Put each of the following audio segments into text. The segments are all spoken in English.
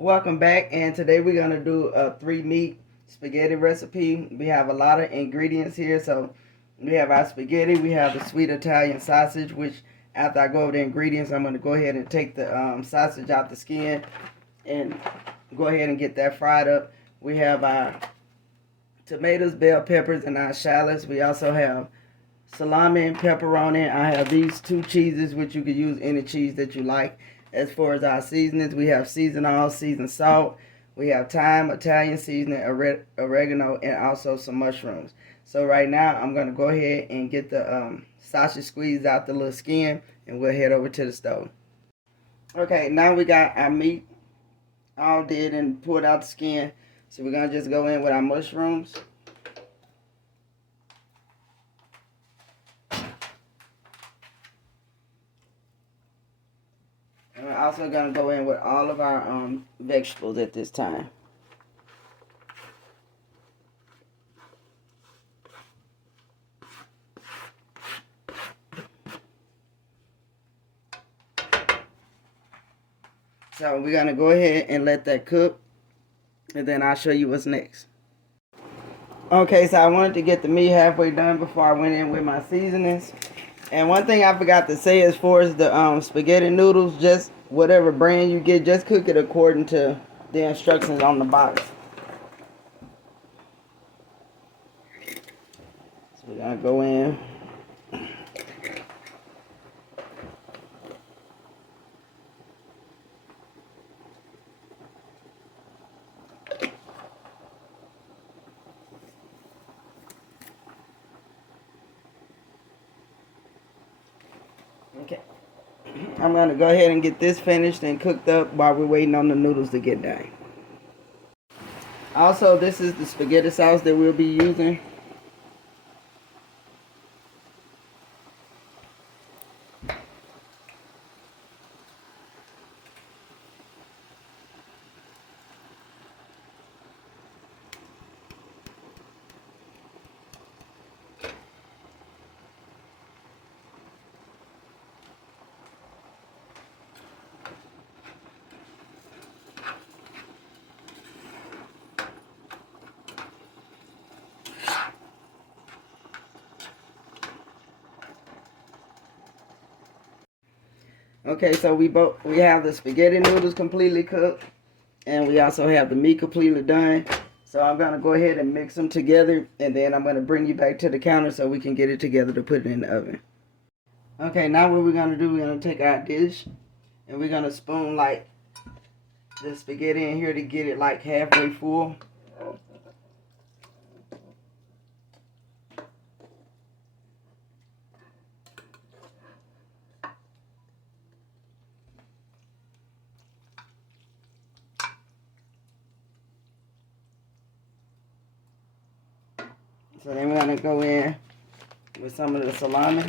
Welcome back, and today we're gonna do a 3-meat spaghetti recipe. We have a lot of ingredients here, so we have our spaghetti, we have the sweet Italian sausage, which after I go over the ingredients, I'm gonna go ahead and take the sausage out the skin and go ahead and get that fried up. We have our tomatoes, bell peppers, and our shallots. We also have salami and pepperoni. I have these 2 cheeses, which you could use any cheese that you like. As far as our seasonings, we have seasoned salt. We have thyme, Italian seasoning, oregano, and also some mushrooms. So right now, I'm going to go ahead and get the sausage squeezed out the little skin, and we'll head over to the stove. Okay, now we got our meat all did and pulled out the skin. So we're going to just go in with our mushrooms. And we're also going to go in with all of our vegetables at this time. So we're going to go ahead and let that cook, and then I'll show you what's next. Okay, so I wanted to get the meat halfway done before I went in with my seasonings. And one thing I forgot to say as far as the spaghetti noodles, just whatever brand you get, just cook it according to the instructions on the box. So we're going to go in. Okay, I'm going to go ahead and get this finished and cooked up while we're waiting on the noodles to get done. Also, this is the spaghetti sauce that we'll be using. Okay, so we have the spaghetti noodles completely cooked, and we also have the meat completely done. So I'm going to go ahead and mix them together, and then I'm going to bring you back to the counter so we can get it together to put it in the oven. Okay, now what we're going to do, we're going to take our dish, and we're going to spoon like the spaghetti in here to get it like halfway full. So then we're going to go in with some of the salami.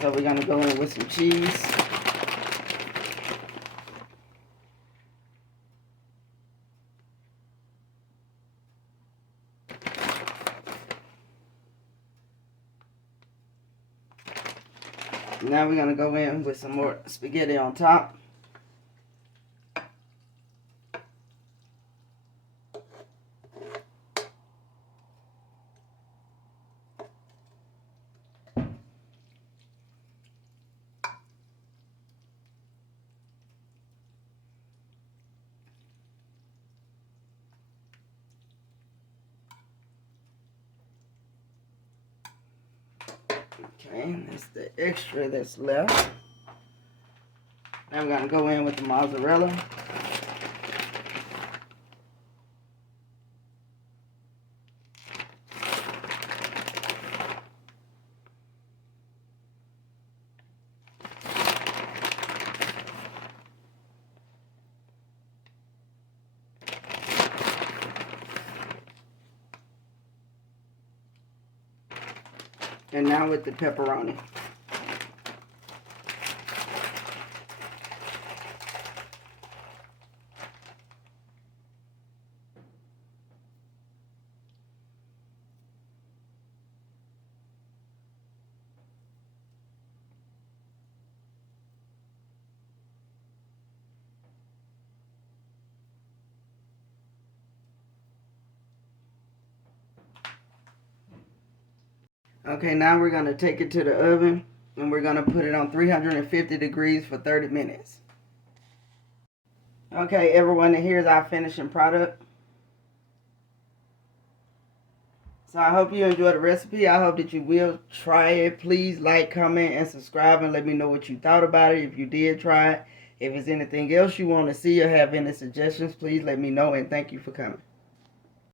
So we're going to go in with some cheese. Now we're going to go in with some more spaghetti on top. Okay, that's the extra that's left. Now I'm going to go in with the mozzarella. And now with the pepperoni. Okay, now we're going to take it to the oven and we're going to put it on 350 degrees for 30 minutes. Okay, everyone, here's our finishing product. So I hope you enjoyed the recipe. I hope that you will try it. Please like, comment, and subscribe and let me know what you thought about it if you did try it. If there's anything else you want to see or have any suggestions, please let me know, and thank you for coming.